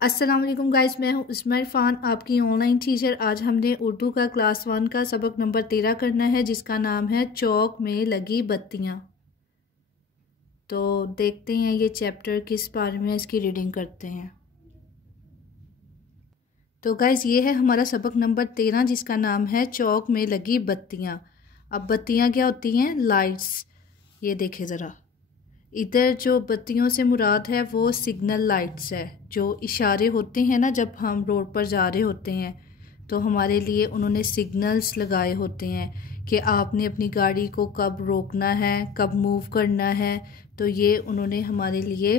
अस्सलाम वालेकुम गाइस, मैं हूँ उस्मा इरफान, आपकी ऑनलाइन टीचर। आज हमने उर्दू का क्लास 1 का सबक नंबर 13 करना है, जिसका नाम है चौक में लगी बत्तियाँ। तो देखते हैं ये चैप्टर किस बारे में, इसकी रीडिंग करते हैं। तो गाइस, ये है हमारा सबक नंबर 13, जिसका नाम है चौक में लगी बत्तियाँ। अब बत्तियाँ क्या होती हैं? लाइट्स। ये देखें ज़रा, इधर जो बत्तियों से मुराद है वो सिग्नल लाइट्स है, जो इशारे होते हैं ना, जब हम रोड पर जा रहे होते हैं तो हमारे लिए उन्होंने सिग्नल्स लगाए होते हैं कि आपने अपनी गाड़ी को कब रोकना है, कब मूव करना है। तो ये उन्होंने हमारे लिए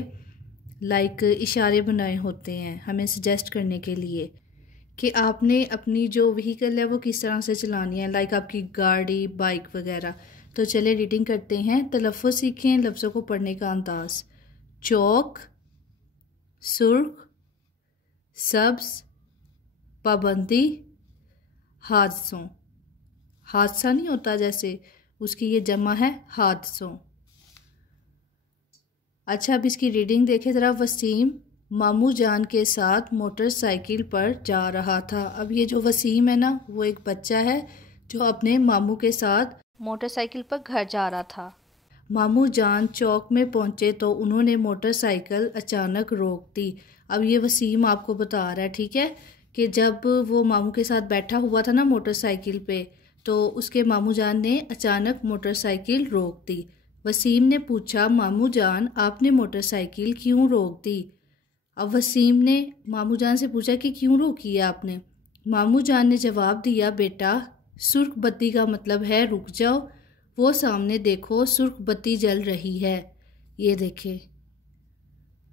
लाइक इशारे बनाए होते हैं, हमें सजेस्ट करने के लिए कि आपने अपनी जो व्हीकल है वो किस तरह से चलानी है, लाइक आपकी गाड़ी, बाइक वगैरह। तो चले रीडिंग करते हैं, तलफ़्फ़ुज़ सीखें, लफ्ज़ों को पढ़ने का अंदाज़। चौक, सुर्ख, सब्ज़, पाबंदी, हादसों। हादसा नहीं होता जैसे, उसकी ये जमा है हादसों। अच्छा, अब इसकी रीडिंग देखें ज़रा। वसीम मामू जान के साथ मोटरसाइकिल पर जा रहा था। अब ये जो वसीम है ना, वो एक बच्चा है जो अपने मामू के साथ मोटरसाइकिल पर घर जा रहा था। मामू जान चौक में पहुंचे तो उन्होंने मोटरसाइकिल अचानक रोक दी। अब ये वसीम आपको बता रहा है, ठीक है, कि जब वो मामू के साथ बैठा हुआ था ना मोटरसाइकिल पे, तो उसके मामू जान ने अचानक मोटरसाइकिल रोक दी। वसीम ने पूछा, मामू जान आपने मोटरसाइकिल क्यों रोक दी? अब वसीम ने मामू जान से पूछा कि क्यों रोकी है आपने? मामू जान ने जवाब दिया, बेटा सुर्ख बत्ती का मतलब है रुक जाओ, वो सामने देखो सुर्ख बत्ती जल रही है, ये देखे।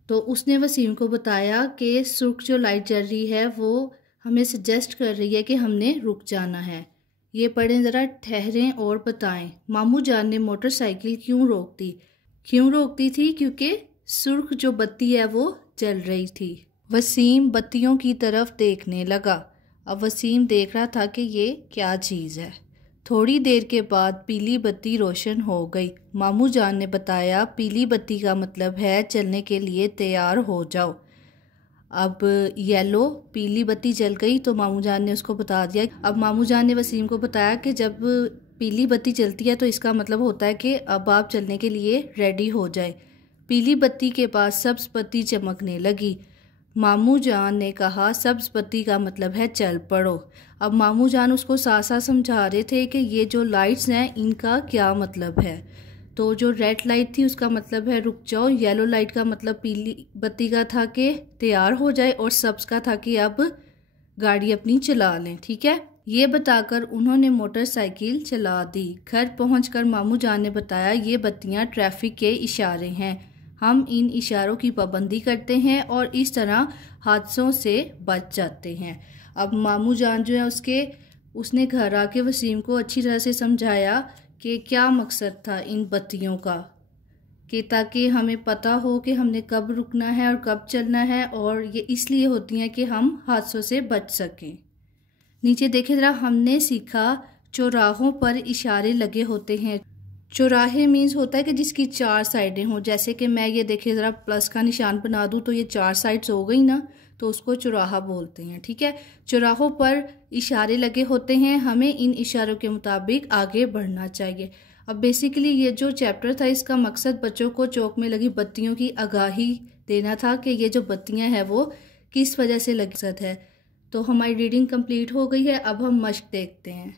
तो उसने वसीम को बताया कि सुर्ख जो लाइट जल रही है वो हमें सजेस्ट कर रही है कि हमने रुक जाना है। ये पढ़ें ज़रा, ठहरें और बताएं। मामू जान ने मोटरसाइकिल क्यों रोक दी? क्यों रोकती थी? क्योंकि सुर्ख जो बत्ती है वो जल रही थी। वसीम बत्तियों की तरफ देखने लगा। अब वसीम देख रहा था कि ये क्या चीज़ है। थोड़ी देर के बाद पीली बत्ती रोशन हो गई। मामू जान ने बताया, पीली बत्ती का मतलब है चलने के लिए तैयार हो जाओ। अब येलो, पीली बत्ती जल गई तो मामू जान ने उसको बता दिया। अब मामू जान ने वसीम को बताया कि जब पीली बत्ती जलती है तो इसका मतलब होता है कि अब आप चलने के लिए रेडी हो जाए। पीली बत्ती के पास सब्ज बत्ती चमकने लगी। मामू जान ने कहा, सब्ज बत्ती का मतलब है चल पड़ो। अब मामू जान उसको साथ साथ समझा रहे थे कि ये जो लाइट्स हैं इनका क्या मतलब है। तो जो रेड लाइट थी उसका मतलब है रुक जाओ, येलो लाइट का मतलब पीली बत्ती का था कि तैयार हो जाए, और सब्ज का था कि अब गाड़ी अपनी चला लें, ठीक है। ये बताकर उन्होंने मोटरसाइकिल चला दी। घर पहुंचकर मामू जान ने बताया, ये बत्तियां ट्रैफिक के इशारे हैं, हम इन इशारों की पाबंदी करते हैं और इस तरह हादसों से बच जाते हैं। अब मामू जान जो है उसने घर आके वसीम को अच्छी तरह से समझाया कि क्या मकसद था इन बत्तियों का, कि ताकि हमें पता हो कि हमने कब रुकना है और कब चलना है, और ये इसलिए होती हैं कि हम हादसों से बच सकें। नीचे देखें ज़रा, हमने सीखा चौराहों पर इशारे लगे होते हैं। चौराहे मीन्स होता है कि जिसकी 4 साइडें हों। जैसे कि मैं ये देखे ज़रा प्लस का निशान बना दूँ तो ये 4 साइड्स हो गई ना, तो उसको चौराहा बोलते हैं, ठीक है। चौराहों पर इशारे लगे होते हैं, हमें इन इशारों के मुताबिक आगे बढ़ना चाहिए। अब बेसिकली ये जो चैप्टर था इसका मकसद बच्चों को चौक में लगी बत्तियों की आगाही देना था कि ये जो बत्तियाँ हैं वो किस वजह से लगी है। तो हमारी रीडिंग कंप्लीट हो गई है। अब हम मश्क देखते हैं।